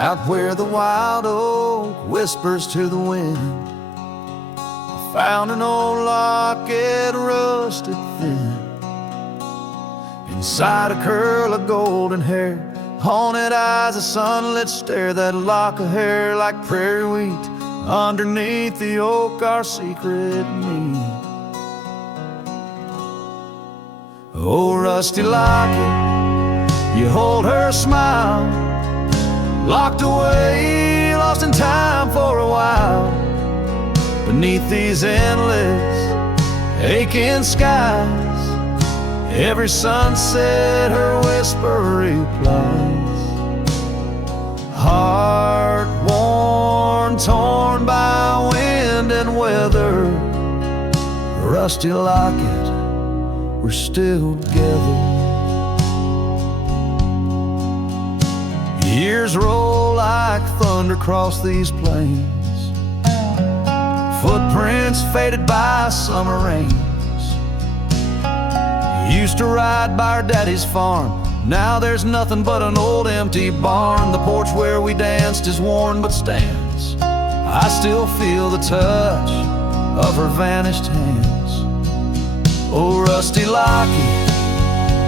out where the wild oak whispers to the wind. I found an old locket, rusted thin. Inside a curl of golden hair, haunted eyes, a sunlit stare. That lock of hair like prairie wheat, underneath the oak, our secret need. Oh, rusty locket, you hold her smile, locked away, lost in time for a while. Beneath these endless, aching skies, every sunset her whisper replies. Heart worn, torn by wind and weather, rusty locket, we're still together. Years roll like thunder across these plains, footprints faded by summer rains. Used to ride by our daddy's farm, now there's nothing but an old empty barn. The porch where we danced is worn but stands. I still feel the touch of her vanished hands. Oh, rusty locket,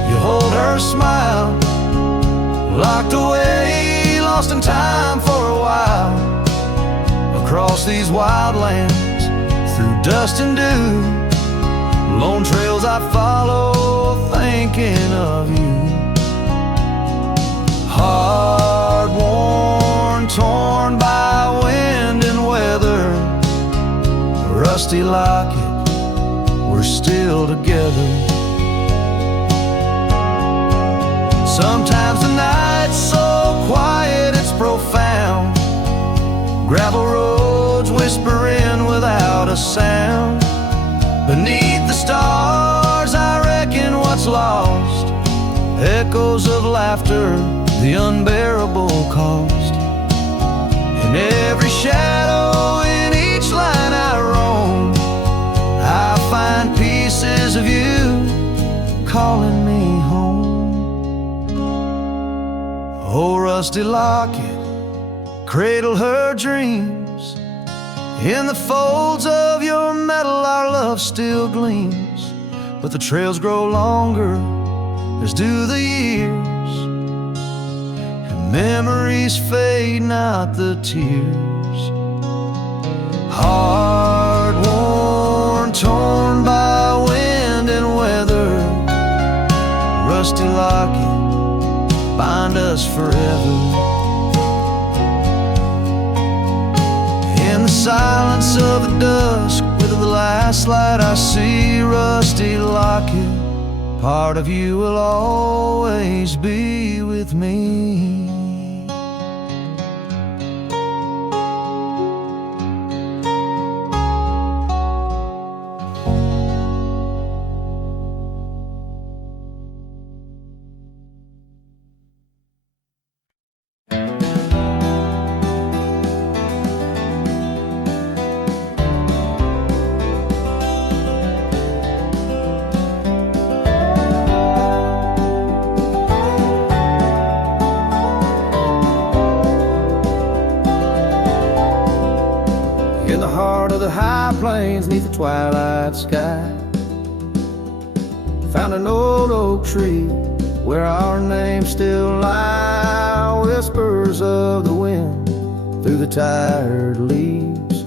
you hold her smile, locked away, lost in time for a while. Across these wild lands, through dust and dew, lone trails I follow, thinking of you. Hard worn, torn by wind and weather, rusty locket, we're still together. Sometimes the night's so quiet it's profound, gravel roads whispering without a sound. Beneath the stars I reckon what's lost, echoes of laughter, the unbearable cost. In every shadow, in each line I roam, I find pieces of you calling me home. Oh, rusty locket, cradle her dreams. In the folds of your metal our love still gleams. But the trails grow longer as do the years, and memories fade, not the tears. Hard worn, torn by wind and weather, rusty locket, bind us forever. In the silence of the dusk, with the last light I see, rusty locket, part of you will always be with me. Plains neath the twilight sky, found an old oak tree where our names still lie. Whispers of the wind through the tired leaves,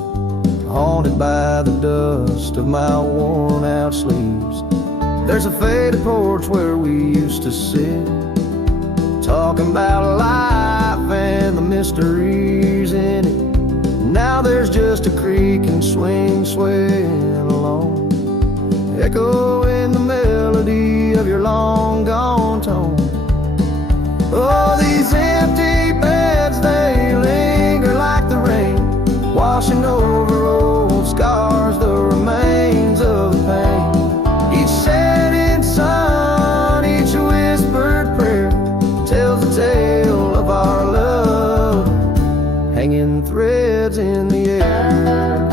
haunted by the dust of my worn out sleeves. There's a faded porch where we used to sit, talking about life and the mysteries in it. Now there's just a creak and swing swaying along, echoing the melody of your long gone tone. Oh, these empty beds, they linger like the rain, washing over old scars, the remains of the pain. Each setting sun, each whispered prayer tells the tale of our love, hanging threads in the air.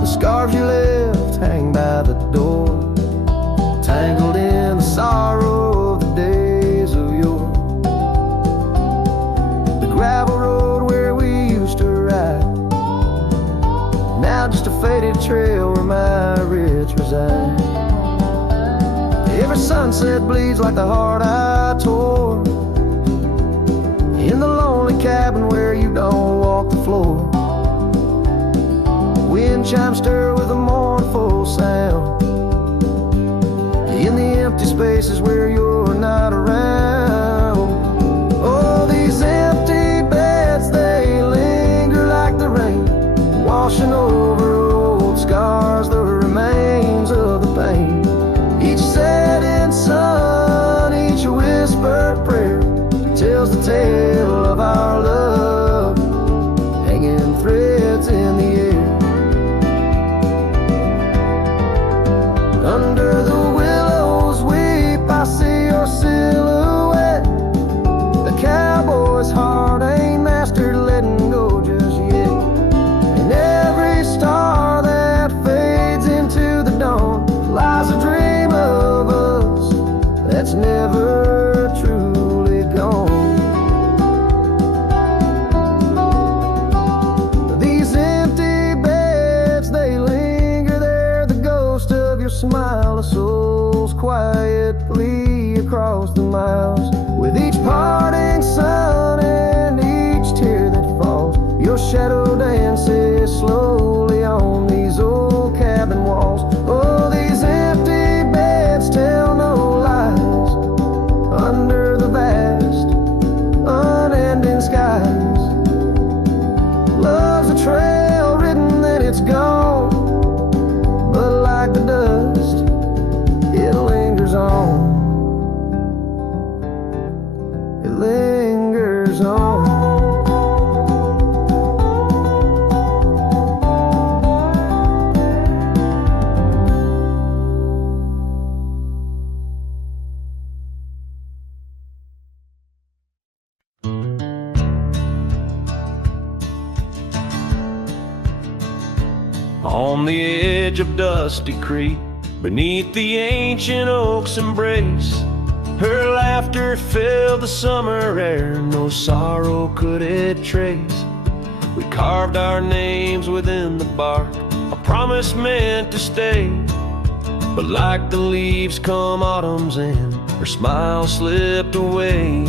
The scarves you left hang by the door, tangled in the sorrow of the days of yore. shaded trail where my rich reside. Every sunset bleeds like the heart I tore in the lonely cabin where you don't walk the floor. Wind chimes stir with a mournful sound in the empty spaces where you're not around. Oh, these empty beds, they linger like the rain, washing over old scars, the remains of the pain. Each setting sun, each whispered prayer tells the tale of our love, hanging threads in the air. Under the willows weep, I see your silhouette. The cowboy's heart ain't mastered letting go just yet. And every star that fades into the dawn lies a dream of us that's never truly gone. These empty beds, they linger there, the ghost of your smile, a soul's quietly across the miles. With each parting sun and each tear that falls, your shadow dances slowly on these old cabin walls. Oh, these empty beds tell no lies under the vast, unending skies. Love's a trail written and it's gone, but like the dust, it lingers on. It lingers on. On the edge of Dusty Creek, beneath the ancient oak's embrace, her laughter filled the summer air, no sorrow could it trace. We carved our names within the bark, a promise meant to stay. But like the leaves come autumn's end, her smile slipped away.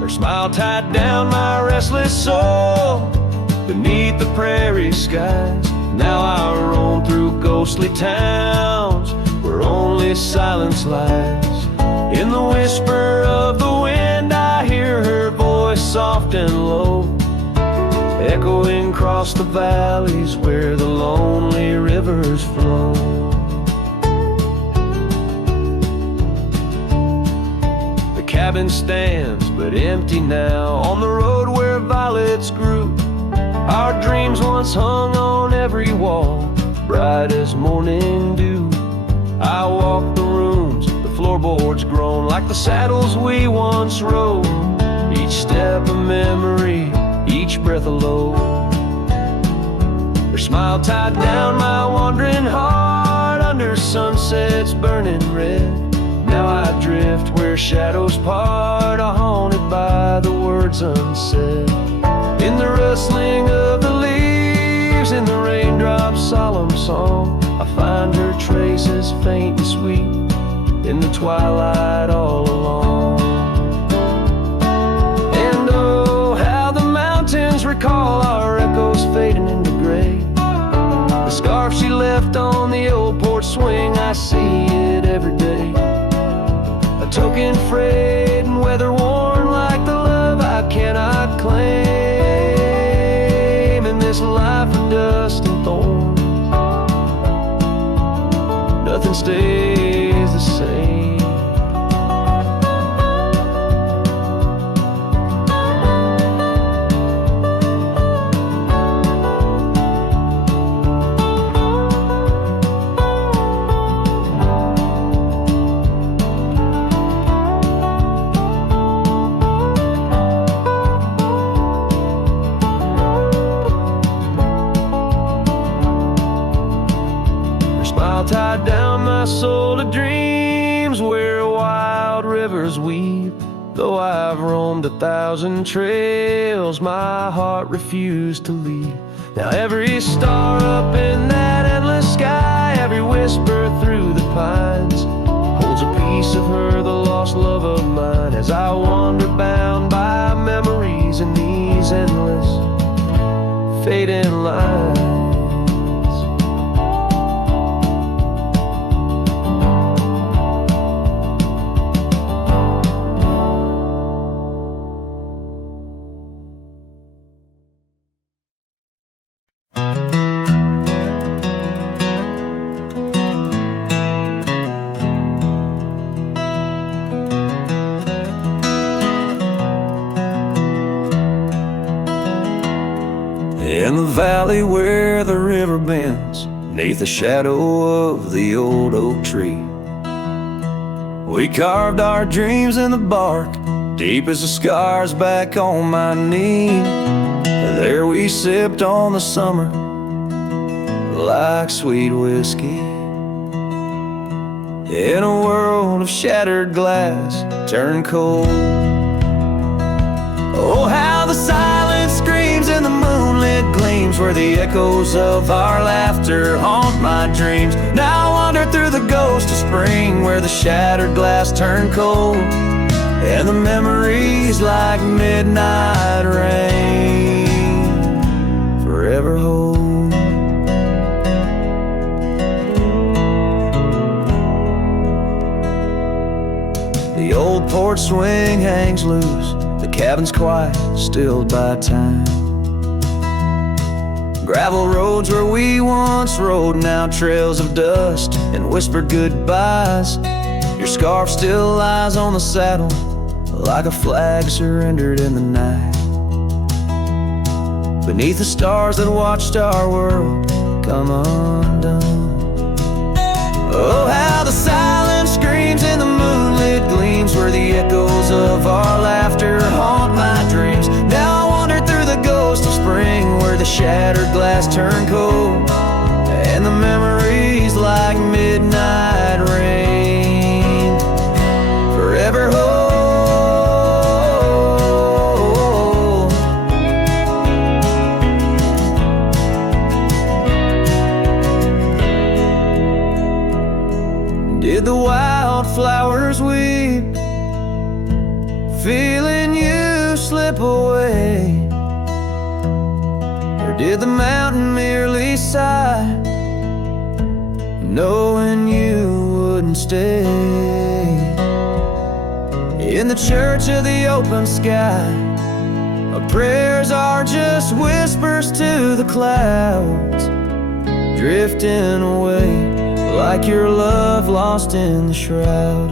Her smile tied down my restless soul beneath the prairie skies. Now I roam through ghostly towns where only silence lies. In the whisper of the wind I hear her voice soft and low, echoing across the valleys where the lonely rivers flow. The cabin stands but empty now on the road where violets grew. Our dreams once hung on every wall, bright as morning dew. I walk the rooms, the floorboards groan like the saddles we once rode. Each step a memory, each breath a load. Her smile tied down my wandering heart under sunsets burning red. Now I drift where shadows part, haunted by the words unsaid. In the rustling of the leaves, in the raindrops' solemn song, I find her traces faint and sweet in the twilight all along. And oh, how the mountains recall our echoes fading into gray. The scarf she left on the old porch swing, I see it every day. A token frayed and weather worn like the love I cannot claim. In this life of dust and thorns, nothing stays the same. Tied down my soul to dreams where wild rivers weep. Though I've roamed 1,000 trails, my heart refused to leave. Now every star up in that endless sky, every whisper through the pines, holds a piece of her, the lost love of mine, as I wander bound by memories in these endless fading lines. In the valley where the river bends, neath the shadow of the old oak tree, we carved our dreams in the bark, deep as the scars back on my knee. There we sipped on the summer like sweet whiskey, in a world of shattered glass turned cold. Oh, how the silence screams and the moonlit gleams, where the echoes of our laughter haunt my dreams. Now I wander through the ghost of spring, where the shattered glass turned cold, and the memories like midnight rain forever hold. The old porch swing hangs loose, the cabin's quiet, stilled by time. Gravel roads where we once rode, now trails of dust and whispered goodbyes. Your scarf still lies on the saddle, like a flag surrendered in the night, beneath the stars that watched our world come undone. Oh, how the silence screams and the moonlit gleams, where the echoes of our laughter haunt my dreams. Now I wander through the ghost of spring, where the shattered glass turned cold, and the memories like midnight rain forever hold. Did the wildflowers weep, feeling you slip away? Or did the mountain merely sigh, knowing you wouldn't stay? In the church of the open sky, our prayers are just whispers to the clouds, drifting away like your love lost in the shroud.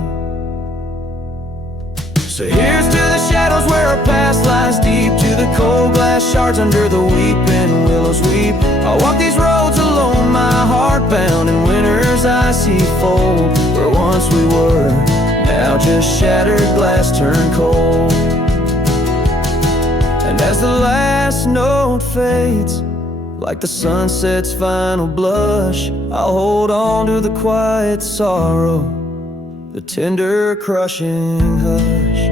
So here's to the shadows where our past lies deep, to the cold glass shards under the weeping willows weep. I walk these roads alone, my heart bound in winter's icy fold, where once we were, now just shattered glass turned cold. And as the last note fades, like the sunset's final blush, I'll hold on to the quiet sorrow, the tender crushing hush.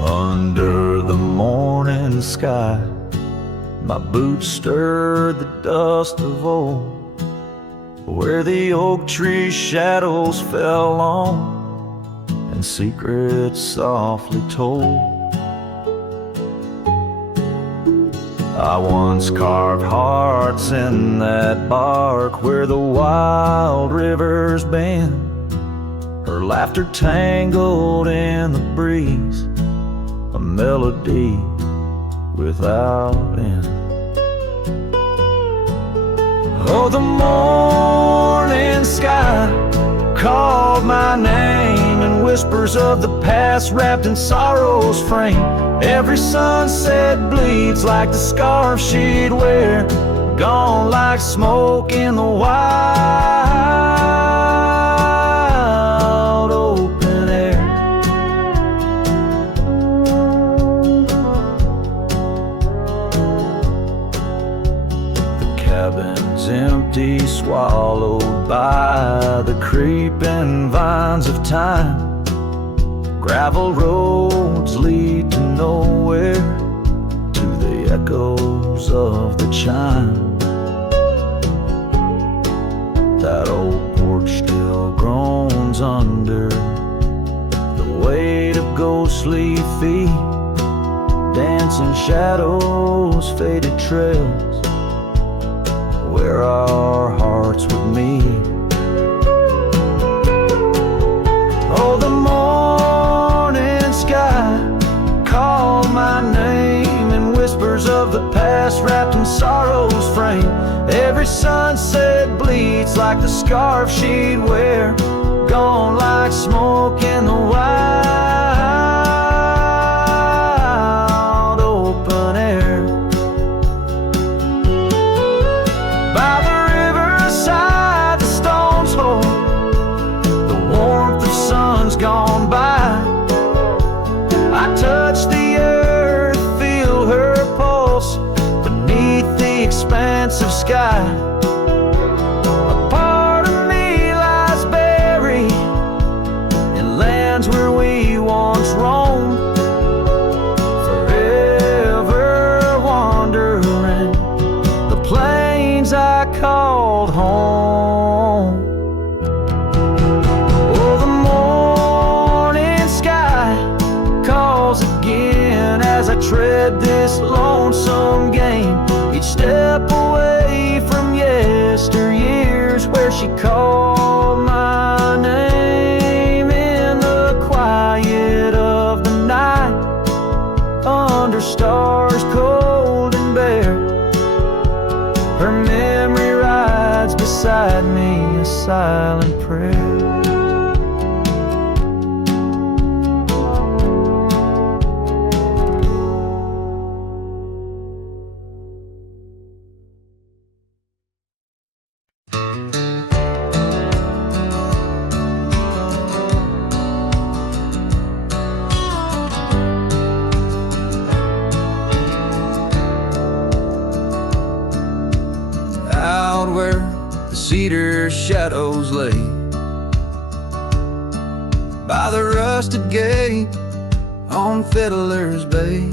Under the morning sky, my boots stirred the dust of old, where the oak tree shadows fell on and secrets softly told. I once carved hearts in that bark, where the wild rivers bend, her laughter tangled in the breeze, a melody without end. Oh, the morning sky called my name, and whispers of the past wrapped in sorrow's frame. Every sunset bleeds like the scarf she'd wear, gone like smoke in the wild open air. swallowed by the creeping vines of time. Gravel roads lead to nowhere, to the echoes of the chime. That old porch still groans under the weight of ghostly feet, dancing shadows, faded trails, where our hearts would meet. Oh, the morning sky called my name in whispers of the past, wrapped in sorrow's frame. Every sunset bleeds like the scarf she'd wear, gone like smoke in the wild open air. By the riverside, the stones hold the warmth of suns gone by. I touch the earth, feel her pulse beneath the expanse of sky. A part of me lies buried in lands where we once roamed, forever wandering the plains I called home. Oh, the morning sky calls again as I tread this lonesome game, each step away from yesteryears where she called my name in the quiet of the night, under stars cold and bare. Her memory rides beside me, a silent prayer. Out where the cedar shadows lay, by the rusted gate on Fiddler's Bay,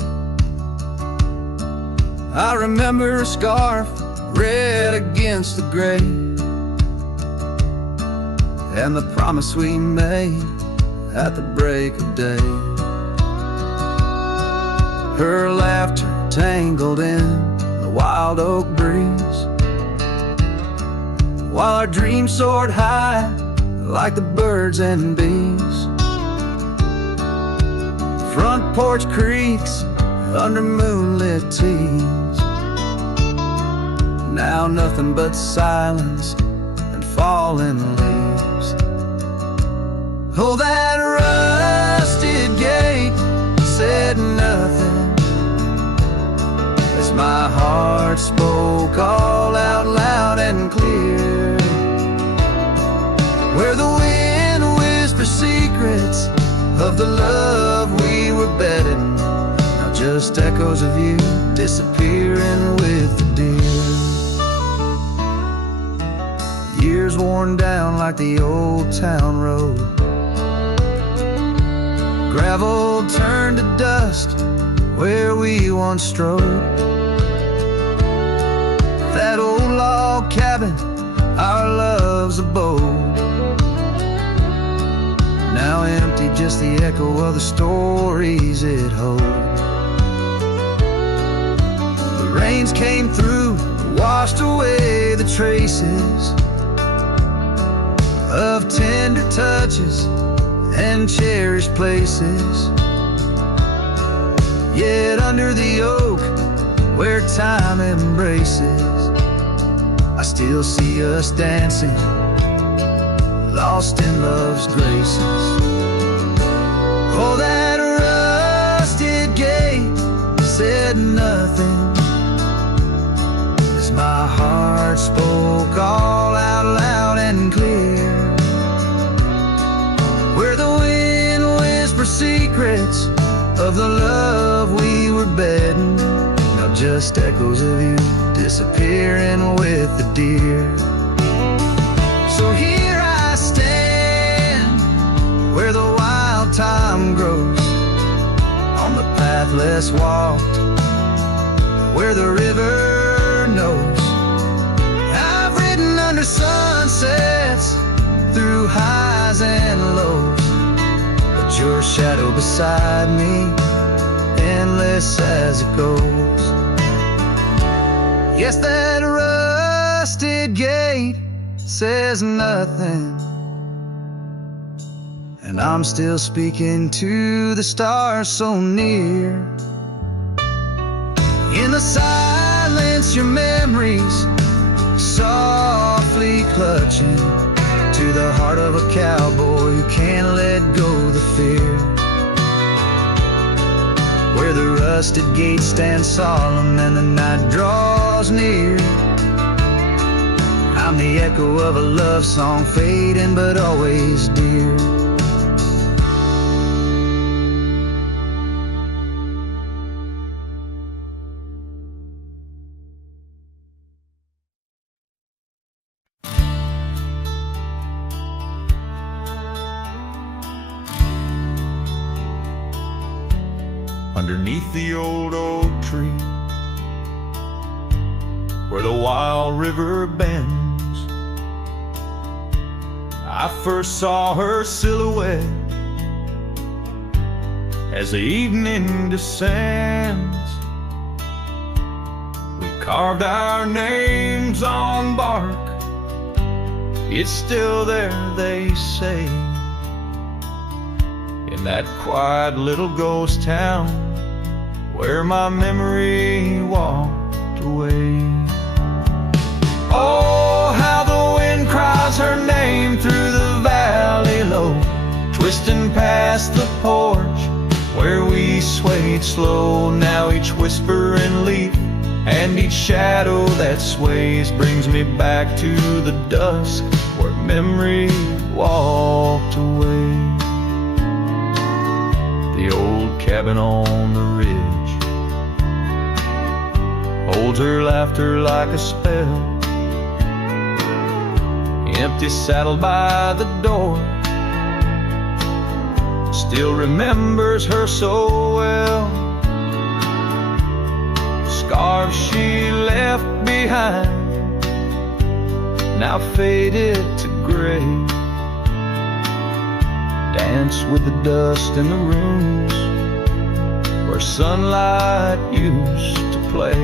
I remember a scarf red against the gray, and the promise we made at the break of day. Her laughter tangled in the wild oak breeze, while our dreams soared high like the birds and bees. Front porch creaks under moonlit teens, now nothing but silence and falling leaves. Oh, that rusted gate said nothing as my heart spoke all out loud and clear, where the wind whispers secrets of the love we were bedding, now just echoes of you disappearing with the deer. Years worn down like the old town road, gravel turned to dust where we once strode. That old log cabin, our love's abode, now empty, just the echo of the stories it holds. The rains came through, washed away the traces of tender touches and cherished places. Yet under the oak where time embraces, I still see us dancing, lost in love's graces. Oh, that rusted gate said nothing as my heart spoke all out loud and clear, where the wind whispers secrets of the love we were bedding, now just echoes of you disappearing with the deer. So here I stand, where the wild thyme grows, on the path less walked, where the river knows. I've ridden under sunsets, through highs and lows, but your shadow beside me, endless as it goes. Yes, that rusted gate says nothing, and I'm still speaking to the stars so near. In the silence, your memories softly clutching to the heart of a cowboy who can't let go the fear. Where the rusted gate stands solemn and the night draws near, I'm the echo of a love song fading but always dear. Underneath the old oak tree, where the wild river bends, I first saw her silhouette as the evening descends. We carved our names on bark, it's still there, they say, in that quiet little ghost town where my memory walked away. Oh, how the wind cries her name through the valley low, twisting past the porch where we swayed slow. Now each whispering leaf and each shadow that sways brings me back to the dusk where memory walked away. The old cabin on the ridge holds her laughter like a spell. Empty saddle by the door still remembers her so well. Scarves she left behind, now faded to gray, dance with the dust in the rooms where sunlight used to play.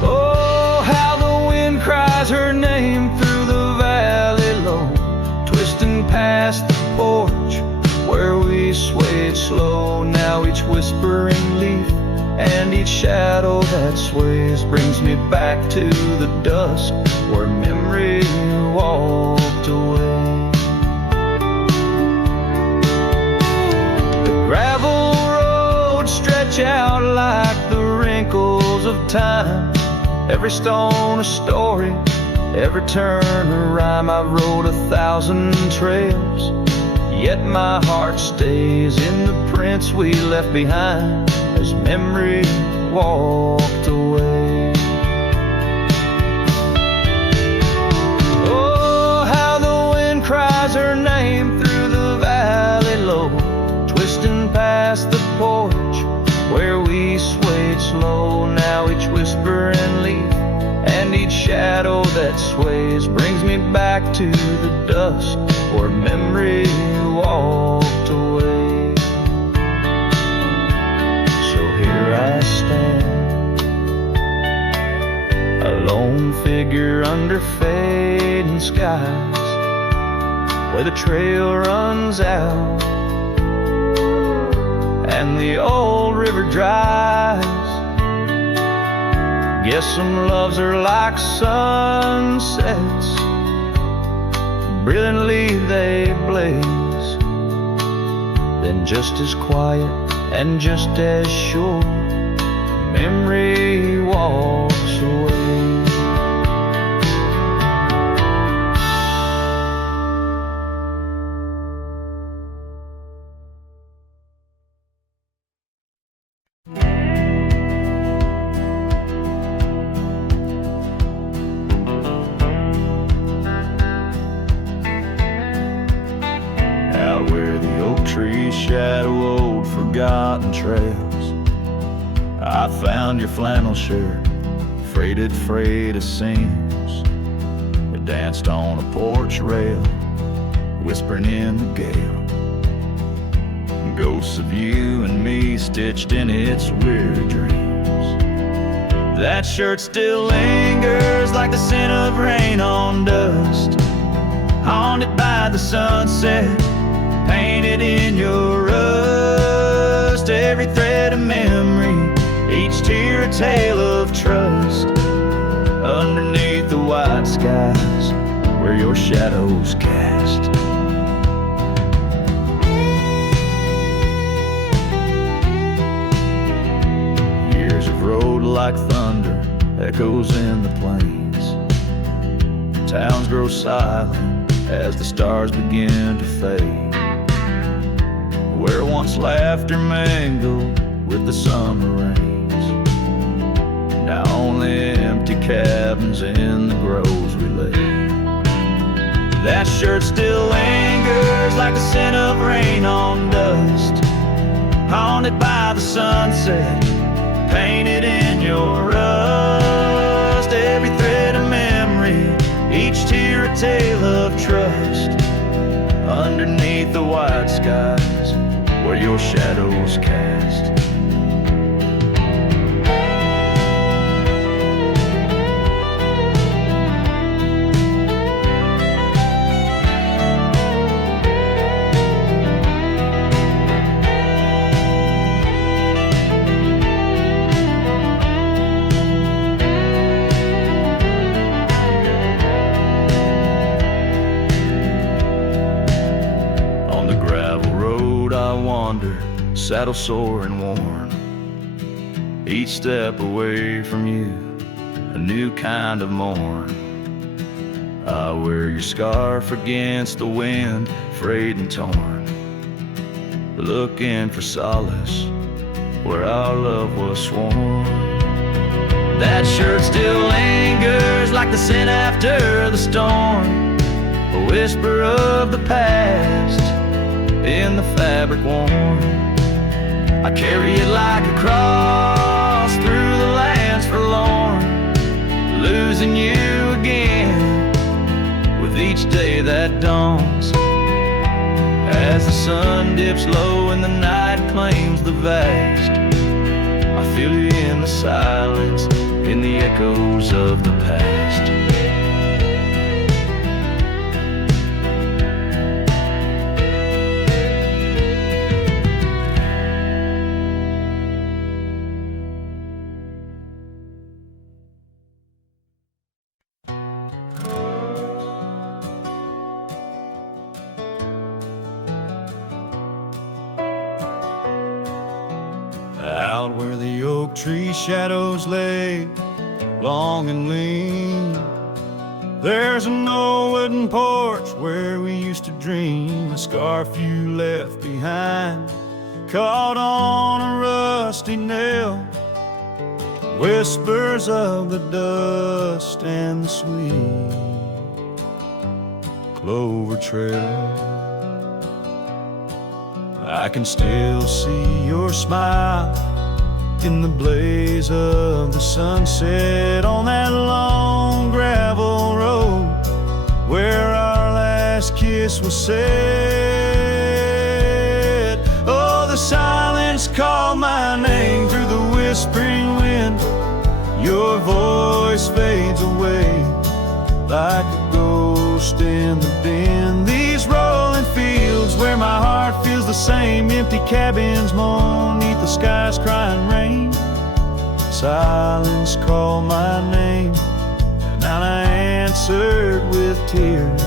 Oh, how the wind cries her name through the valley low, twisting past the porch where we swayed slow. Now each whispering leaf and each shadow that sways brings me back to the dusk where memory walked away. The gravel roads stretch out like the wrinkles of time, every stone a story, every turn a rhyme. I've rode 1,000 trails, yet my heart stays in the prints we left behind as memory walked away. Oh, how the wind cries her name through the valley low, twisting past the porch where we swayed slow. Now each whispering leaf and each shadow that sways brings me back to the dusk where memory walked away. So here I stand, a lone figure under fading skies, where the trail runs out and the old river dries. Guess some loves are like sunsets, brilliantly they blaze, then just as quiet and just as sure, memory walks away. forgotten trails. I found your flannel shirt, freighted of seams. We danced on a porch rail, whispering in the gale. Ghosts of you and me stitched in its weird dreams. That shirt still lingers like the scent of rain on dust, haunted by the sunset, painted in your rust. Every thread of memory, each tear a tale of trust. Underneath the white skies where your shadows cast. Years of road like thunder, echoes in the plains. Towns grow silent as the stars begin to fade. Where once laughter mingled with the summer rains, now only empty cabins in the groves we lay. That shirt still lingers like the scent of rain on dust, haunted by the sunset, painted in your rust. Every thread of memory, each tear a tale of trust. Underneath the white skies where your shadows cast. Saddle sore and worn, each step away from you, a new kind of morn. I wear your scarf against the wind, frayed and torn, looking for solace where our love was sworn. That shirt still lingers like the scent after the storm, a whisper of the past in the fabric worn. I carry it like a cross through the lands forlorn, losing you again with each day that dawns. As the sun dips low and the night claims the vast, I feel you in the silence, in the echoes of the past. Out where the oak tree shadows lay, long and lean, there's an old wooden porch where we used to dream. A scarf you left behind, caught on a rusty nail, whispers of the dust and the sweet clover trail. I can still see your smile in the blaze of the sunset on that long gravel road where our last kiss was said. Oh, the silence called my name through the whispering wind. Your voice fades away like a ghost in the bend. These rolling fields where my heart feels the same, empty cabins moan neath the sky's crying rain. Silence called my name, and I answered with tears,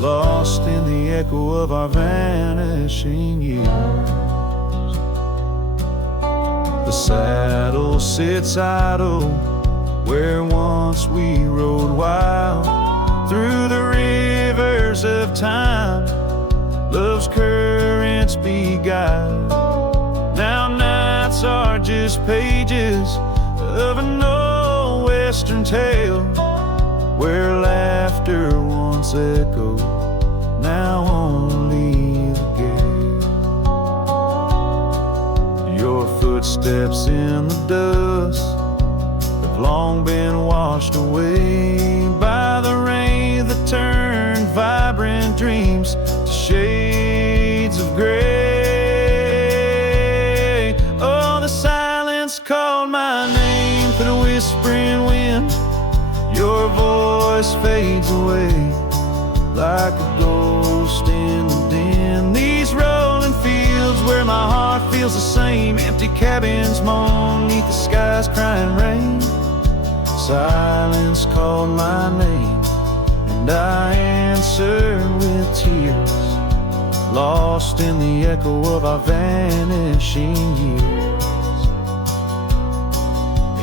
lost in the echo of our vanishing years. The saddle sits idle where once we rode wild through the rivers of time, love's currents beguiled. Now nights are just pages of an old western tale where laughter once echoed, now only the gale. footsteps in the dust have long been washed away by the rain that turned vibrant dreams to shades of gray. Oh, the silence called my name through the whispering wind. Your voice fades away like a ghost in the den. These rolling fields where my heart feels the same, empty cabins moan neath the sky's crying rain. Silence called my name, and I answered with tears, lost in the echo of our vanishing years.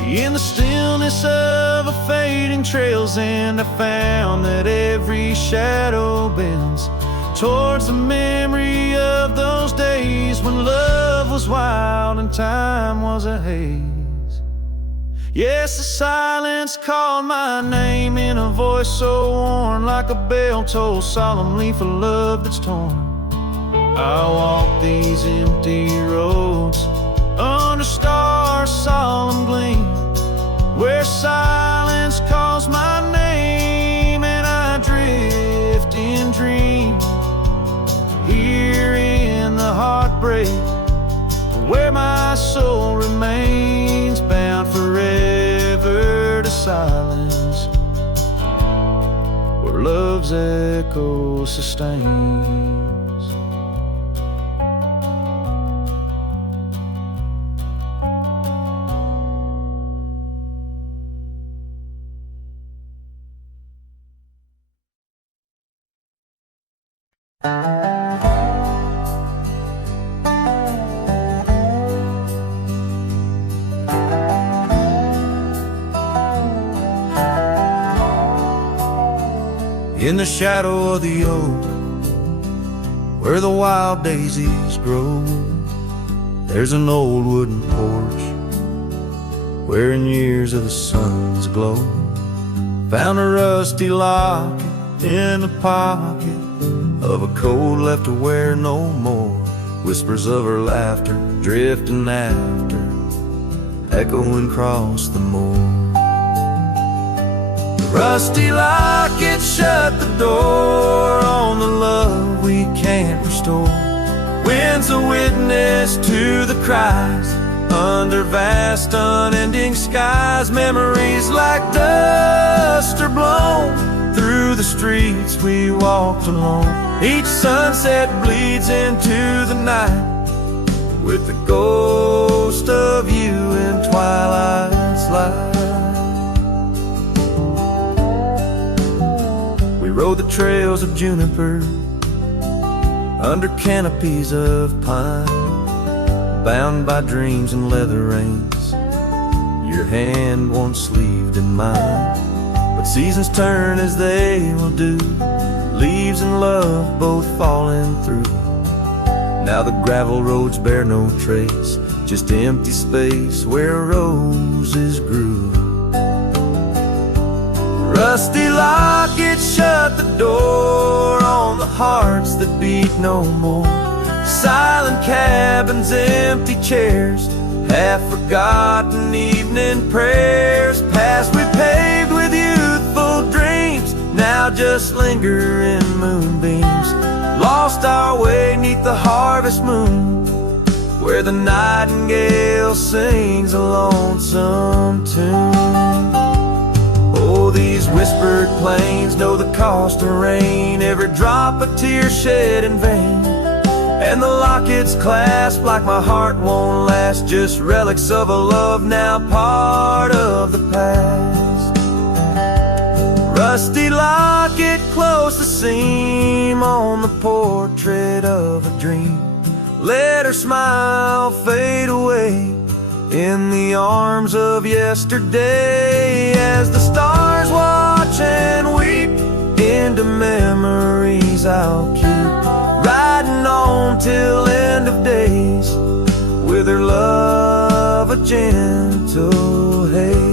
In the stillness of a fading trail's end, I found that every shadow bends towards the memory of those days when love was wild and time was a haze. Yes, the silence called my name in a voice so worn, like a bell toll solemnly for love that's torn. I walk these empty roads under stars' solemn gleam, where silence calls my name and I drift in dream. Here in the heartbreak, where my soul remains bound forever to silence, where love's echo sustains. In the shadow of the oak, where the wild daisies grow, there's an old wooden porch where in years of the sun's glow found a rusty locket in the pocket of a coat left to wear no more. Whispers of her laughter drifting after, echoing across the moor. Rusty locket shut the door on the love we can't restore. Wind's a witness to the cries under vast unending skies. Memories like dust are blown through the streets we walked alone. Each sunset bleeds into the night with the ghost of you in twilight's light. We rode the trails of juniper under canopies of pine, bound by dreams and leather reins, your hand once sleeved in mine. But seasons turn as they will do, leaves and love both falling through. Now the gravel roads bear no trace, just empty space where roses grew. Rusty locket shut the door on the hearts that beat no more. Silent cabins, empty chairs, half forgotten evening prayers. Past we paved with youthful dreams, now just linger in moonbeams. Lost our way neath the harvest moon, where the nightingale sings a lonesome tune. Oh, these whispered plains know the cost of rain, every drop a tear shed in vain. And the locket's clasp like my heart won't last, just relics of a love now part of the past. Rusty locket close the seam on the portrait of a dream. Let her smile fade away in the arms of yesterday, as the stars watch and weep into memories I'll keep, riding on till end of days with her love a gentle haze.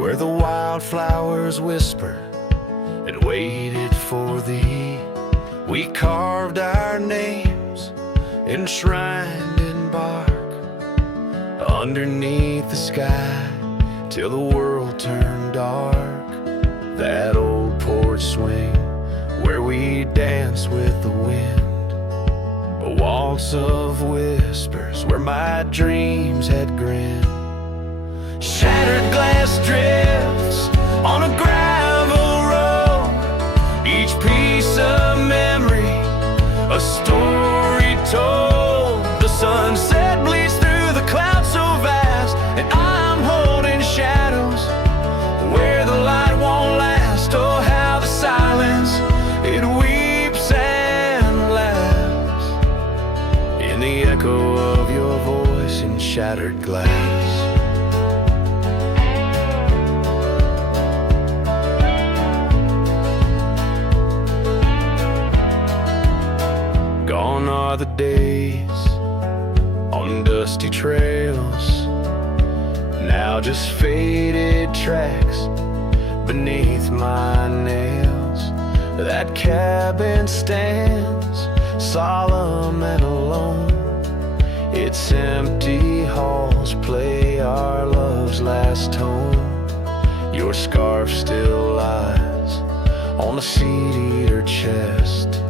where the wildflowers whisper and waited for thee. We carved our names enshrined in bark underneath the sky till the world turned dark. That old porch swing where we dance with the wind, a waltz of whispers where my dreams had grinned. Shattered glass drifts on a gravel road, each piece of memory a story told. The sunset bleeds through the clouds so vast, and I'm holding shadows where the light won't last. Oh, how the silence, it weeps and laughs in the echo of your voice in shattered glass. Gone are the days on dusty trails, now just faded tracks beneath my nails. That cabin stands solemn and alone, its empty halls play our love's last tone. Your scarf still lies on the seat-eater chest,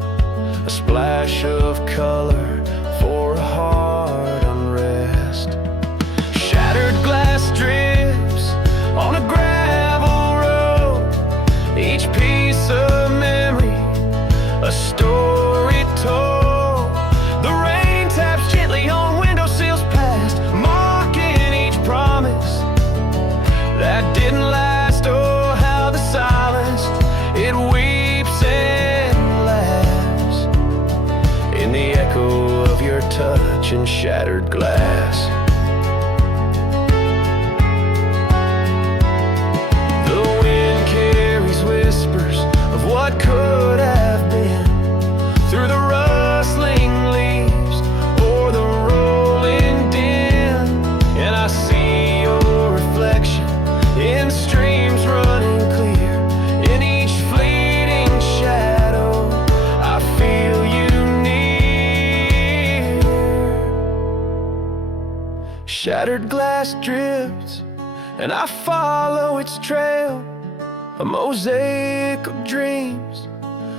a splash of color for a heart unrest. Shattered glass drips on a gravel road, each piece of memory a story told. The rain taps gently on windowsills past, mocking each promise that didn't last. Oh, how the silence, it weeps and laughs in the echo of your touch and shattered glass. The wind carries whispers of what could have been through the rustling leaves or the rolling din, and I see your reflection in streams running clear. In each fleeting shadow I feel you near. Shattered glass drifts and I follow its trail, a mosaic of dreams,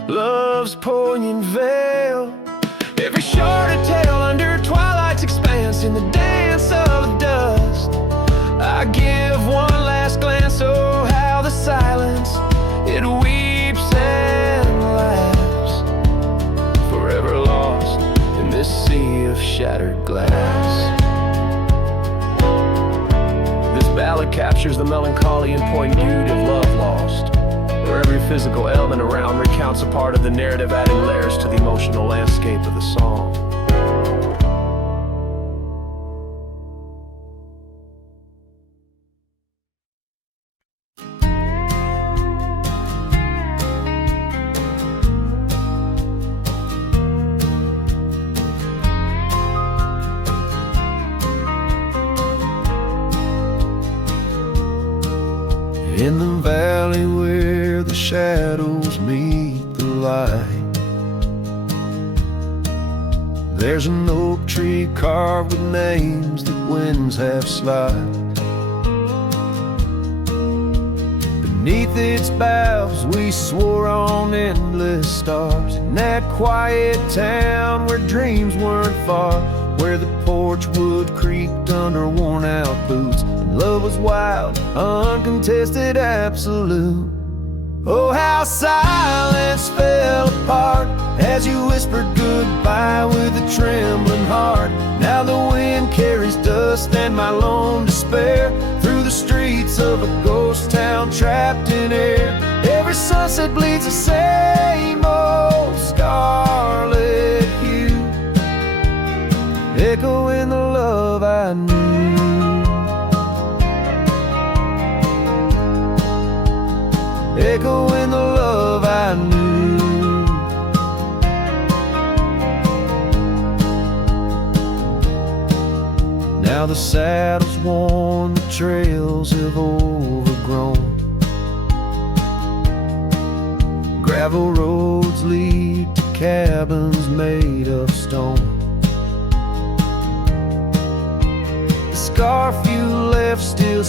love's poignant veil. Every sharded tale under twilight's expanse, in the dance of dust I give one last glance. Oh, how the silence, it weeps and laughs, forever lost in this sea of shattered glass. This ballad captures the melancholy and poignant beauty of love lost, where every physical element around recounts a part of the narrative, adding layers to the emotional landscape of the song. In the valley where the shadows meet the light, there's an oak tree carved with names that winds have slide. Beneath its boughs we swore on endless stars, in that quiet town where dreams weren't far, where the porch wood creaked under worn-out boots, and love was wild, uncontested, absolute. Oh, how silence fell apart as you whispered goodbye with a trembling heart. Now the wind carries dust and my lone despair through the streets of a ghost town trapped in air. Every sunset bleeds the same old scarlet hue, echoing the love I knew. Echoing the love I knew. Now the saddle's worn, the trails have overgrown,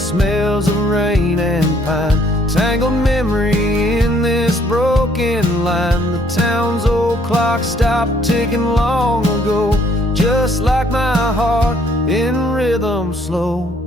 smells of rain and pine. Tangled memory in this broken line. The town's old clock stopped ticking long ago, just like my heart in rhythm slow.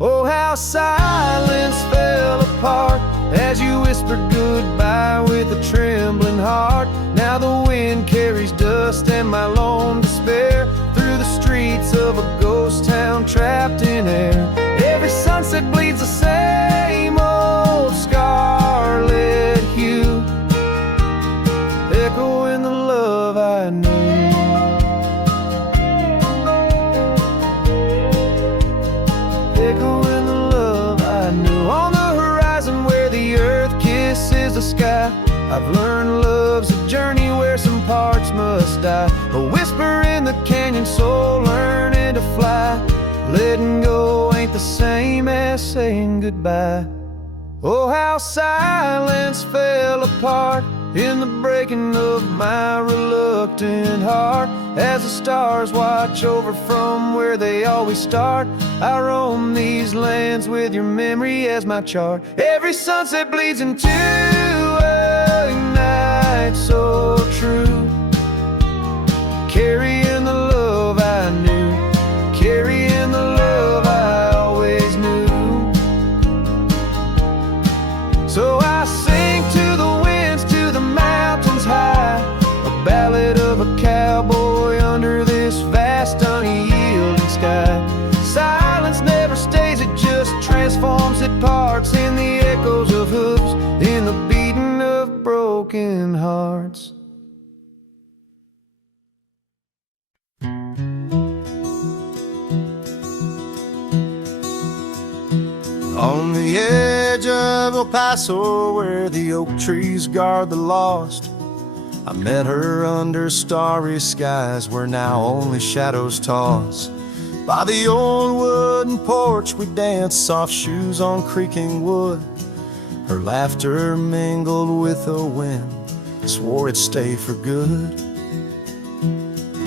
Oh, how silence fell apart as you whispered goodbye with a trembling heart. Now the wind carries dust and my lone despair through the streets of a ghost town trapped in air. Every sunset bleeds the same old scarlet hue, echoing the love I knew. Echoing the love I knew. On the horizon where the earth kisses the sky, I've learned love's a journey where some parts must die. A whisper in the canyon, soul learning to fly. Letting go ain't the same as saying goodbye. Oh, how silence fell apart in the breaking of my reluctant heart. As the stars watch over from where they always start, I roam these lands with your memory as my chart. Every sunset bleeds into a night so true, carrying the love I knew, carrying the love I always knew. So I sing to the winds, to the mountains high, a ballad of a cowboy under this vast unyielding sky. Silence never stays, it just transforms, it parts in the echoes of hooves, in the beating of broken hearts. On the edge of El Paso, where the oak trees guard the lost, I met her under starry skies where now only shadows toss. By the old wooden porch we danced, soft shoes on creaking wood. Her laughter mingled with the wind, swore it'd stay for good.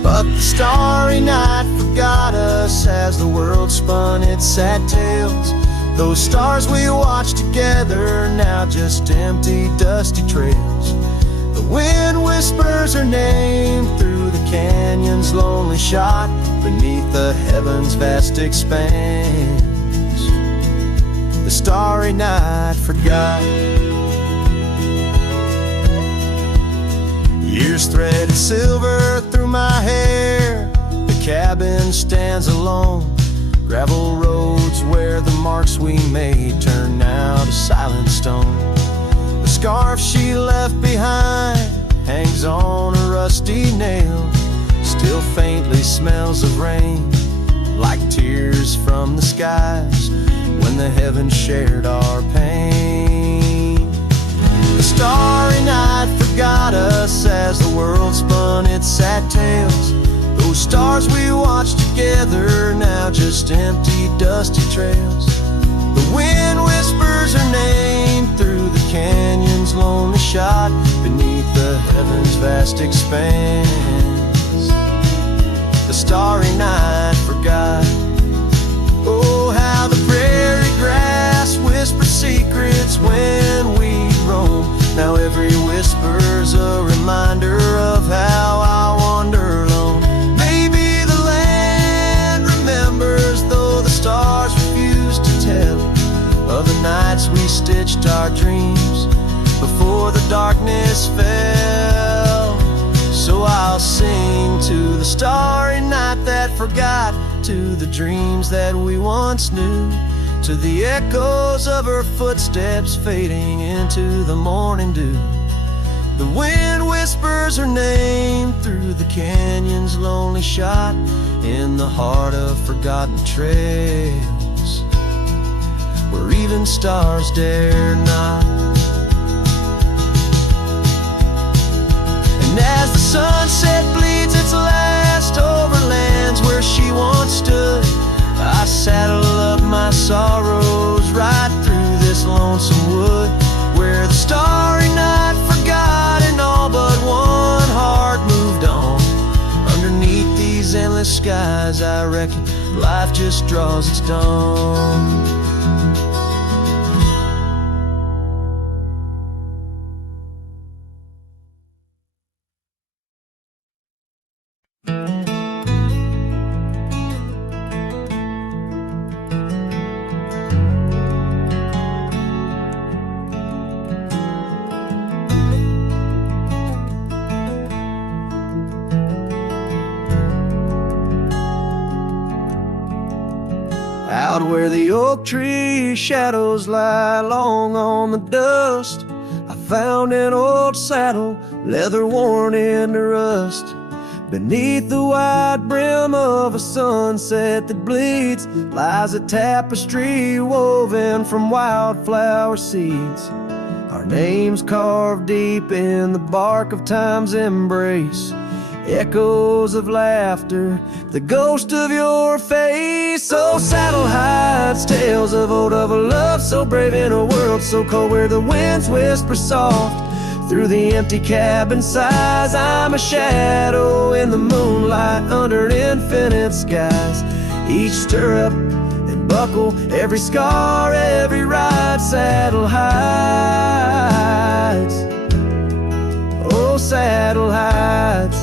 But the starry night forgot us as the world spun its sad tales. Those stars we watched together, now just empty, dusty trails. The wind whispers her name through the canyon's lonely shot, beneath the heaven's vast expanse. The starry night forgot. Years threaded silver through my hair. The cabin stands alone. Gravel roads where the marks we made turn now to silent stone. The scarf she left behind hangs on a rusty nail, still faintly smells of rain, like tears from the skies when the heavens shared our pain. The starry night forgot us as the world spun its sad tales. Those stars we watched together, now just empty, dusty trails. The wind whispers her name through the canyon's lonely shot, beneath the heaven's vast expanse. The starry night forgot. Oh, how the prairie grass whispers secrets when we roam. Now every whisper's a reminder of how I wander alone. Maybe the land remembers, though the stars refuse to tell, of the nights we stitched our dreams before the darkness fell. So I'll sing to the starry night that forgot, to the dreams that we once knew, to the echoes of her footsteps fading into the morning dew. The wind whispers her name through the canyon's lonely shot, in the heart of forgotten trails, where even stars dare not. And as the sunset bleeds its last over lands where she once stood, I saddle up my sorrows right through this lonesome wood, where the starry night forgot and all but one heart moved on. Underneath these endless skies, I reckon life just draws its dawn. Out where the oak tree shadows lie long on the dust, I found an old saddle, leather worn into rust. Beneath the wide brim of a sunset that bleeds lies a tapestry woven from wildflower seeds. Our names carved deep in the bark of time's embrace, echoes of laughter, the ghost of your face. Oh, saddle hides tales of old, of a love so brave in a world so cold, where the winds whisper soft through the empty cabin sighs. I'm a shadow in the moonlight under infinite skies. Each stirrup and buckle, every scar, every ride, saddle hides. Oh, saddle hides.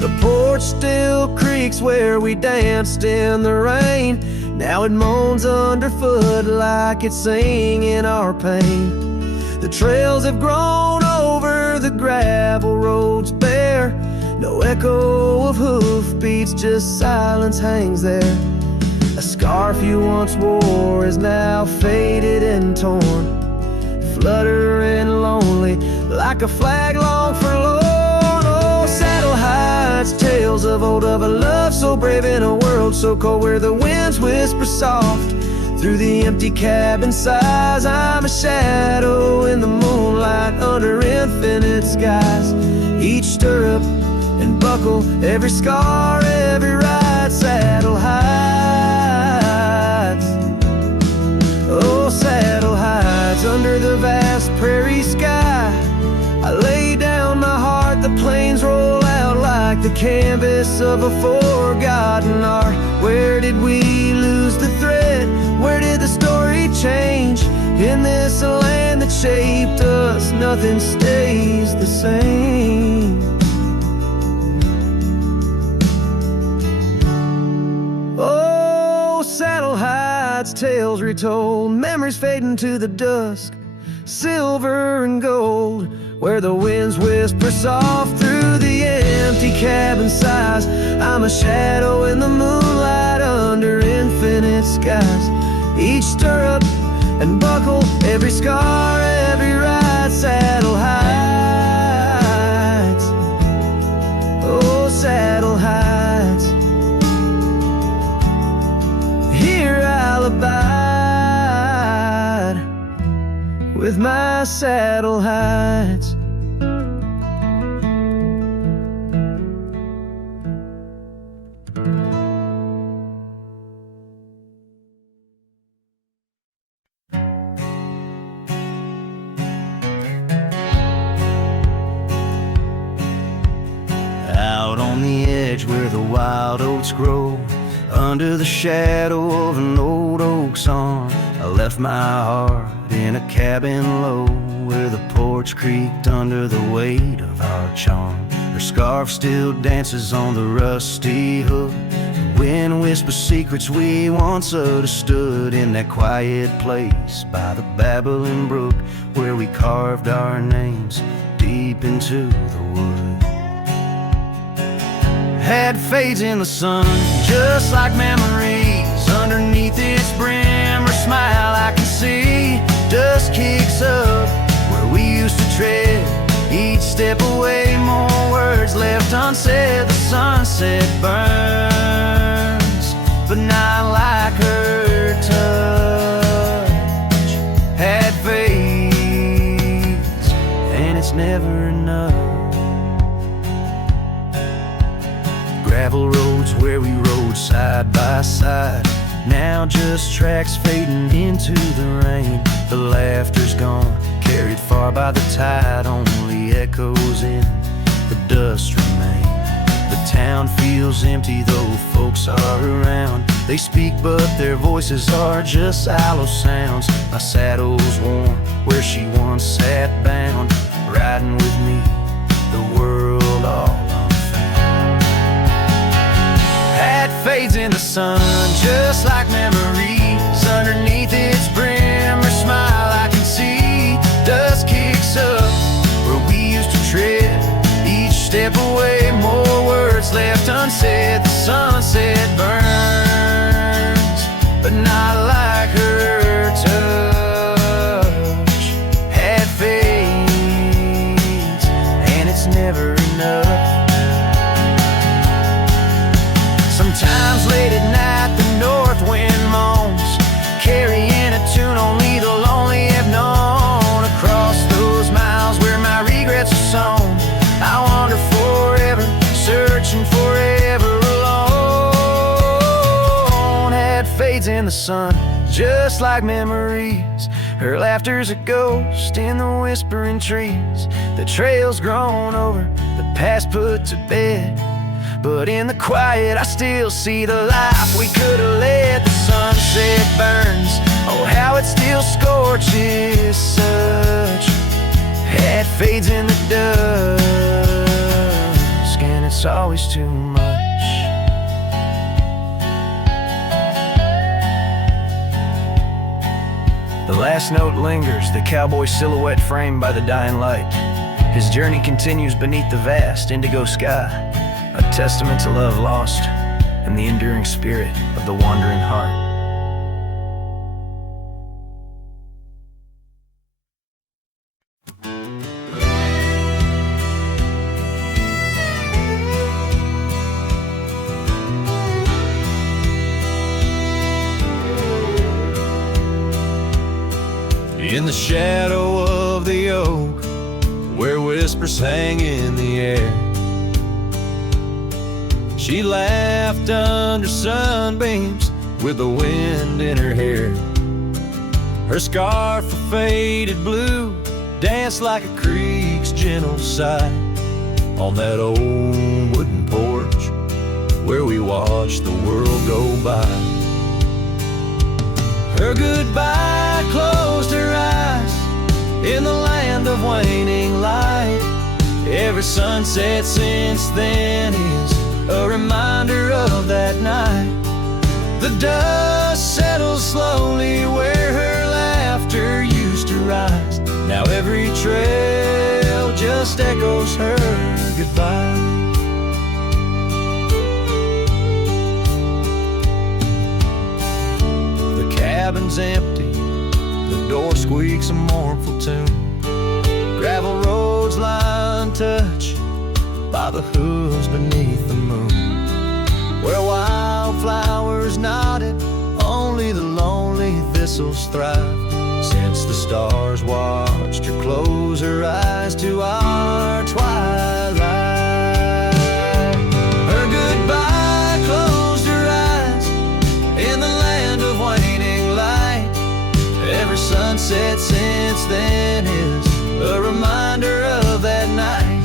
The porch still creaks where we danced in the rain. Now it moans underfoot like it's singing our pain. The trails have grown over the gravel roads bare. No echo of hoofbeats, just silence hangs there. A scarf you once wore is now faded and torn, fluttering lonely like a flag long forlorn. Saddle hides tales of old, of a love so brave in a world so cold, where the winds whisper soft through the empty cabin sighs. I'm a shadow in the moonlight under infinite skies. Each stirrup and buckle, every scar, every ride, saddle hides. Oh, saddle hides under the vast prairie sky. I lay down my heart, the plains roll out like the canvas of a forgotten art. Where did we lose the thread? Where did the story change? In this land that shaped us, nothing stays the same. Oh, saddle hides, tales retold, memories fading to the dusk, silver and gold, where the winds whisper soft through the empty cabin sighs. I'm a shadow in the moonlight under infinite skies. Each stirrup and buckle, every scar, every ride, saddle hides. Oh, saddle hides. Here I'll abide with my saddle hides. Out on the edge where the wild oats grow, under the shadow of an old oak's arm, I left my heart in a cabin low, where the porch creaked under the weight of our charm. Her scarf still dances on the rusty hook. The wind whispers secrets we once understood, in that quiet place by the babbling brook, where we carved our names deep into the wood. Had fades in the sun, just like memories. Underneath its brim, her smile I can see. Dust kicks up where we used to tread. Each step away, more words left unsaid. The sunset burns, but not like her touch. Had fades, and it's never enough. Gravel roads where we rode side by side, now just tracks fading into the rain. The laughter's gone, carried far by the tide, only echoes in the dust remain. The town feels empty though folks are around. They speak but their voices are just hollow sounds. My saddle's warm where she once sat bound, riding with me the world all unfound. Hat fades in the sun just like memories. Underneath its brim her smile I can see. Dust kicks up where we used to tread. Each step away, more words left unsaid. The sunset burns, but not like her touch. Hat fades, and it's never enough. Sometimes late at night the north wind moans, carrying a tune only the lonely have known. Across those miles where my regrets are sown, I wander forever, searching forever alone. Hat fades in the sun, just like memories. Her laughter's a ghost in the whispering trees. The trail's grown over, the past put to bed, but in the quiet I still see the life we could have led. The sunset burns, oh how it still scorches such. Hat fades in the dusk, and it's always too much. The last note lingers, the cowboy silhouette framed by the dying light. His journey continues beneath the vast indigo sky, a testament to love lost and the enduring spirit of the wandering heart. In the shadow of the oak, where whispers hang in the air, she laughed under sunbeams with the wind in her hair. Her scarf of faded blue danced like a creek's gentle sigh on that old wooden porch where we watched the world go by. Her goodbye closed her eyes in the land of waning light. Every sunset since then is a reminder of that night. The dust settles slowly where her laughter used to rise. Now every trail just echoes her goodbye. The cabin's empty, the door squeaks a mournful tune. Gravel roads lie untouched by the hooves beneath the moon. Where wildflowers nodded, only the lonely thistles thrive. Since the stars watched her close her eyes to our twilight. Her goodbye closed her eyes in the land of waning light. Every sunset since then is a reminder of that night.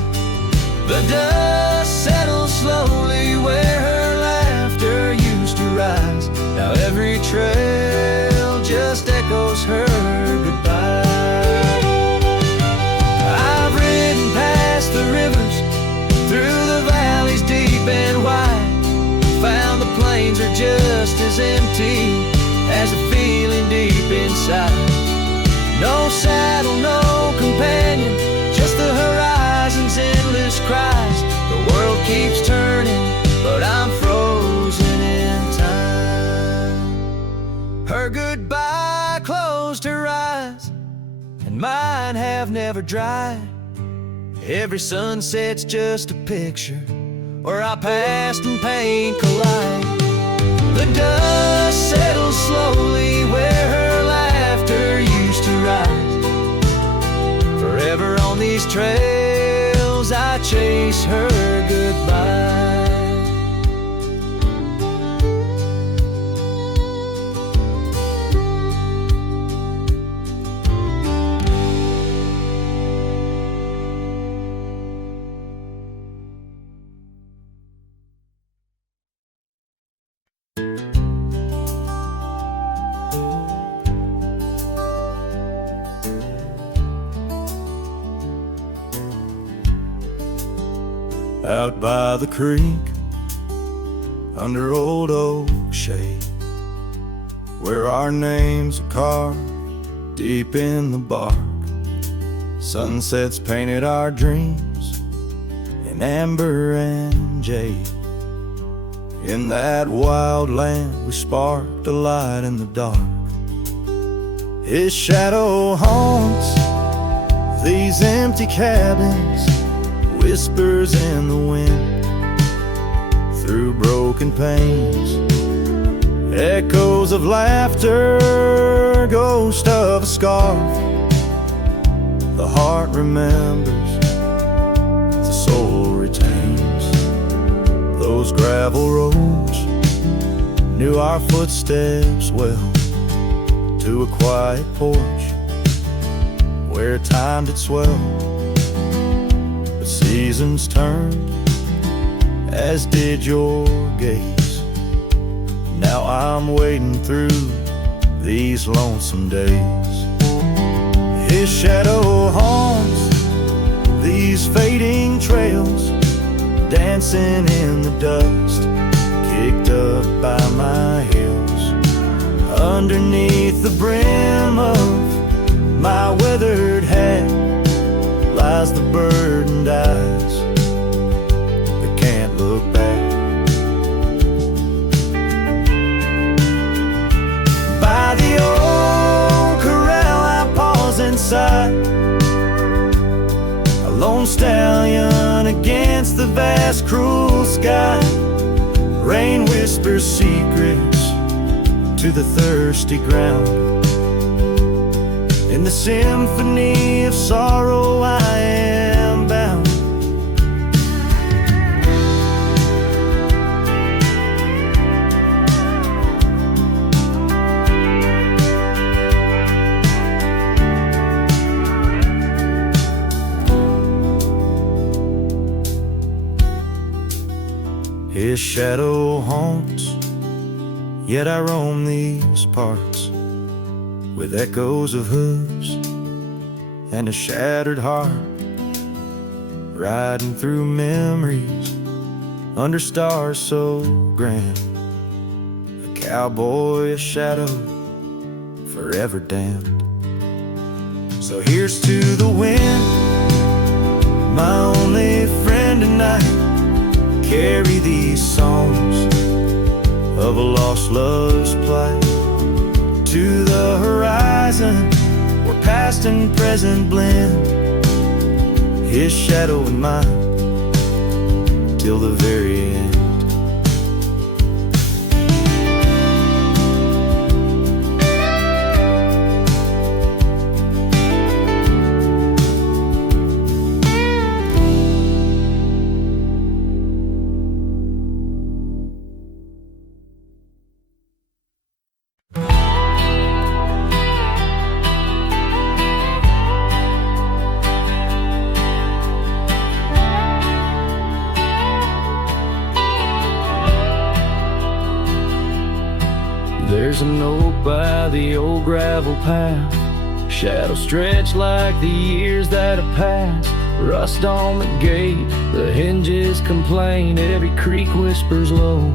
The dust settles slowly where her laughter used to rise. Now every trail just echoes her goodbye. I've ridden past the rivers, through the valleys deep and wide, found the plains are just as empty as a feeling deep inside. No saddle, no companion, just the horizon's endless cries. The world keeps turning, but I'm frozen in time. Her goodbye closed her eyes, and mine have never dried. Every sunset's just a picture where our past and pain collide. The dust settles slowly where her laughter used to rise. Forever on these trails I chase her goodbye. out by the creek, under old oak shade, where our names are carved deep in the bark. Sunsets painted our dreams in amber and jade. In that wild land we sparked a light in the dark. His shadow haunts these empty cabins, whispers in the wind through broken panes, echoes of laughter, ghost of a scarf. The heart remembers, the soul retains. Those gravel roads knew our footsteps well, to a quiet porch where time did swell. But seasons turned, as did your gaze. Now I'm wading through these lonesome days. His shadow haunts these fading trails, dancing in the dust, kicked up by my heels. Underneath the brim of my weathered hat lies the burdened eyes that can't look back. By the old corral I pause inside, a lone stallion against the vast cruel sky. Rain whispers secrets to the thirsty ground. In the symphony of sorrow I am bound. His shadow haunts, yet I roam these parts with echoes of hooves and a shattered heart, riding through memories under stars so grand. A cowboy, a shadow, forever damned. So here's to the wind, my only friend tonight. Carry these songs of a lost love's plight to the horizon, where past and present blend. His shadow and mine till the very end. There's a note by the old gravel path, shadows stretch like the years that have passed. Rust on the gate, the hinges complain, every creak whispers low,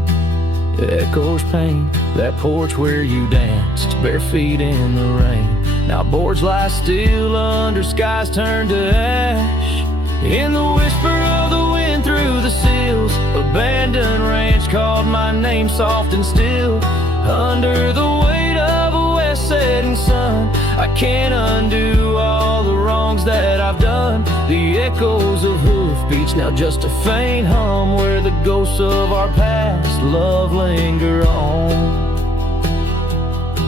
echoes pain. That porch where you danced, bare feet in the rain. Now boards lie still under skies turned to ash. In the whisper of the wind through the sills, abandoned ranch called my name soft and still. Under the weight of a west setting sun, I can't undo all the wrongs that I've done. The echoes of hoofbeats, now just a faint hum, where the ghosts of our past love linger on.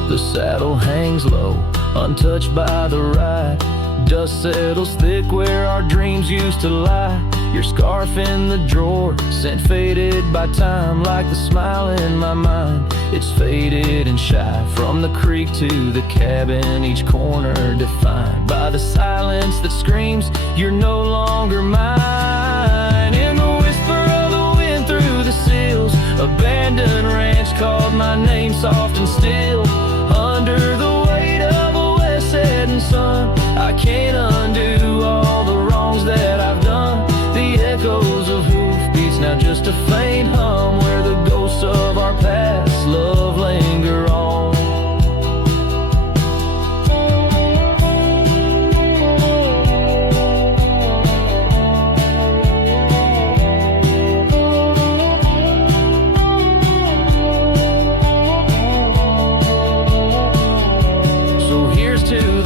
The saddle hangs low, untouched by the ride. Dust settles thick where our dreams used to lie. Your scarf in the drawer, scent faded by time, like the smile in my mind. It's faded and shy, from the creek to the cabin, each corner defined by the silence that screams, you're no longer mine. In the whisper of the wind through the sills, abandoned ranch called my name soft and still. Under the weight of a west setting sun, I can't undo all the wrongs that I've done. The echoes of who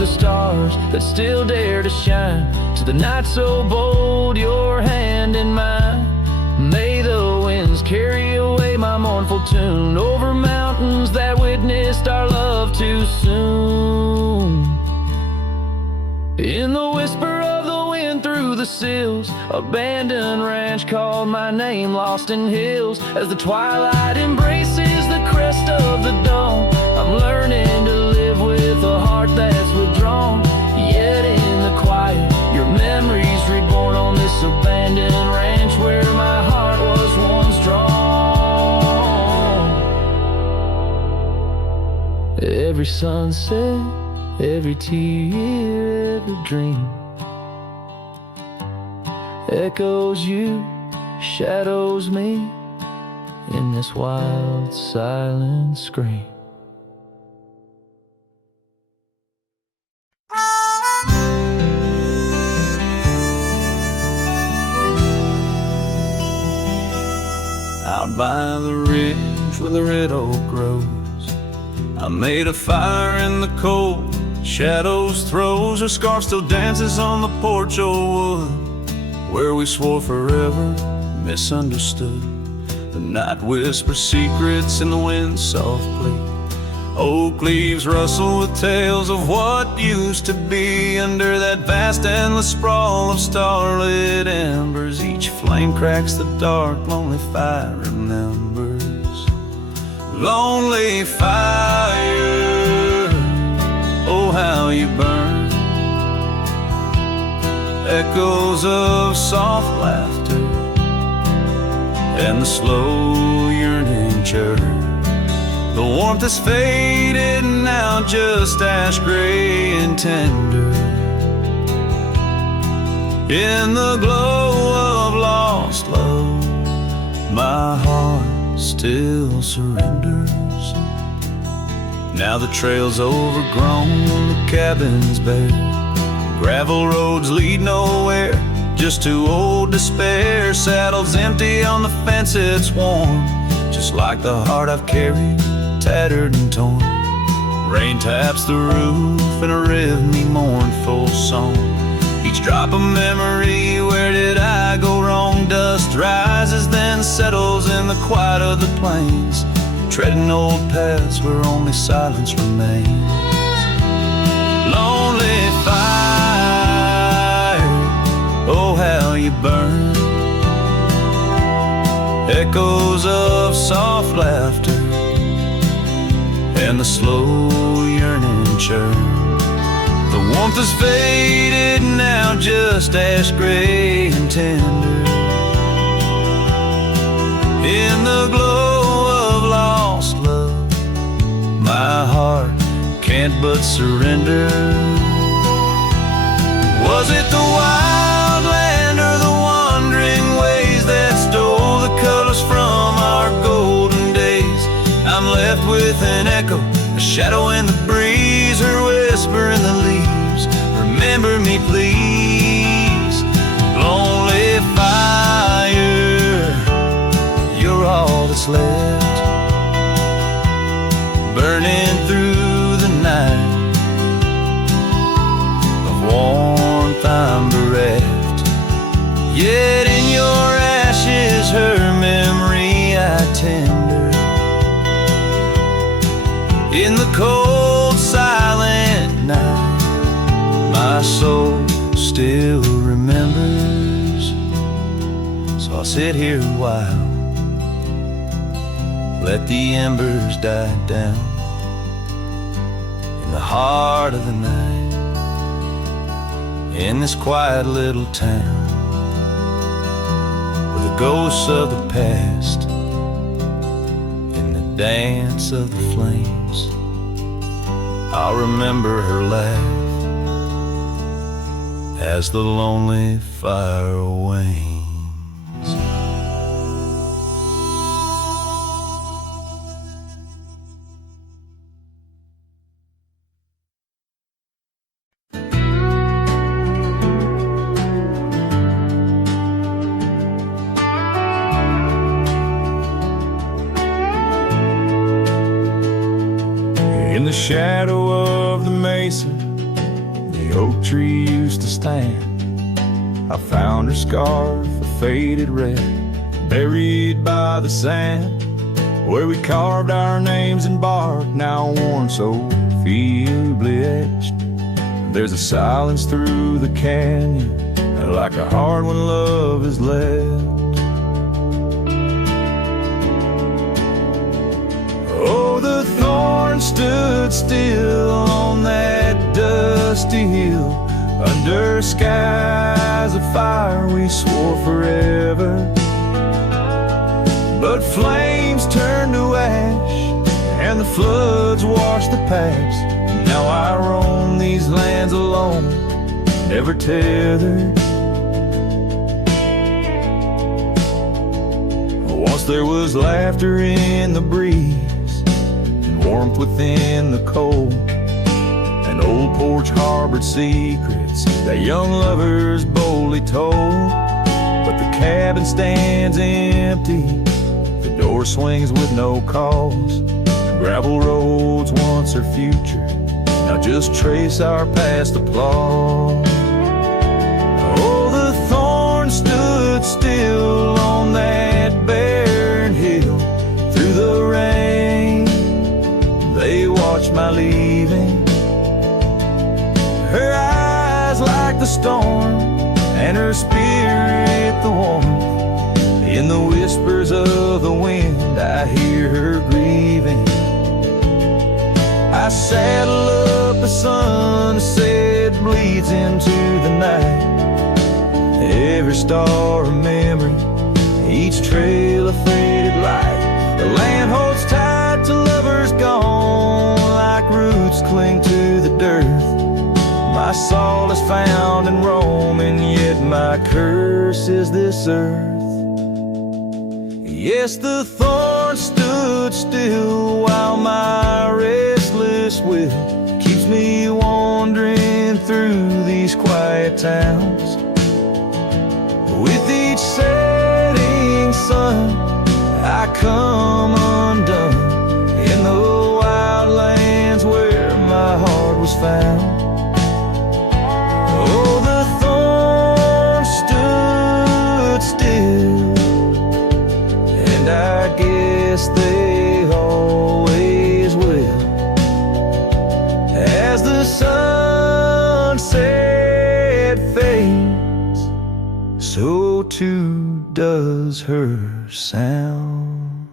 stars that still dare to shine, to the night so bold, your hand in mine. May the winds carry away my mournful tune over mountains that witnessed our love too soon. In the whisper of the wind through the sills, abandoned ranch called my name, lost in hills. As the twilight embraces the crest of the dawn, I'm learning to live with a heart that's withdrawn. Yet in the quiet, your memories reborn on this abandoned ranch where my heart was once drawn. Every sunset, every tear, every dream echoes you, shadows me in this wild, silent scream. Out by the ridge where the red oak grows, I made a fire in the cold, shadows throws. Her scarf still dances on the porch, old wood, where we swore forever, misunderstood. The night whispers secrets in the wind's soft plea. Oak leaves rustle with tales of what used to be. Under that vast endless sprawl of starlit embers, each flame cracks the dark, lonely fire remembers. Lonely fire, oh how you burn. Echoes of soft laughter and the slow yearning churn. The warmth is faded now, just ash gray and tender. In the glow of lost love, my heart still surrenders. Now the trail's overgrown, the cabin's bare. Gravel roads lead nowhere, just to old despair. Saddle's empty on the fence, it's warm, just like the heart I've carried, tattered and torn. Rain taps the roof in a rhythmy, mournful song. Each drop a memory, where did I go wrong? Dust rises, then settles in the quiet of the plains, treading old paths where only silence remains. Lonely fire, oh how you burn. Echoes of soft laughter and the slow yearning churn. The warmth is faded now, just ash gray and tender. In the glow of lost love, my heart can't but surrender. Was it the wild land or the wandering ways that stole the colors from our golden days? I'm left with an echo, a shadow in the breeze, her whisper in the leaves. Remember me, please. Lonely fire, you're all that's left, burning through the night. Of warmth I'm bereft, yet in your ashes her memory I tender. In the cold silent night, my soul still remembers. So I'll sit here a while, let the embers die down. In the heart of the night, in this quiet little town, with the ghosts of the past in the dance of the flames, I'll remember her laugh as the lonely fire wanes. In the shadow of the mesa, the oak tree used to stand. I found her scarf, a faded red, buried by the sand, where we carved our names in bark, now worn so feebly etched. There's a silence through the canyon, like a heart when love is left. Oh, the thorn stood still on that dusty hill, under skies of fire we swore forever. But flames turned to ash, and the floods washed the past. Now I roam these lands alone, never tethered. Once there was laughter in the breeze, and warmth within the cold. An old porch harbored secrets that young lovers boldly told. But the cabin stands empty, the door swings with no cause. Gravel roads once our future, now just trace our past applause. Oh, the thorn stood still on that barren hill. Through the rain, they watched my leaving. Her eyes like the storm, and her spirit the warmth. In the whispers of the wind, I hear her grieving. I saddle up a sunset, bleeds into the night. Every star a memory, each trail a faded light. The land holds tight to lovers gone, like roots cling to the dirt. My soul is found in Rome, and yet my curse is this earth. Yes, the thorn stood still while my restless will keeps me wandering through these quiet towns. With each setting sun, I come undone in the wild lands where my heart was found. Oh, the thorn stood still, and I guess they always will. As the sunset fades, so too does her sound.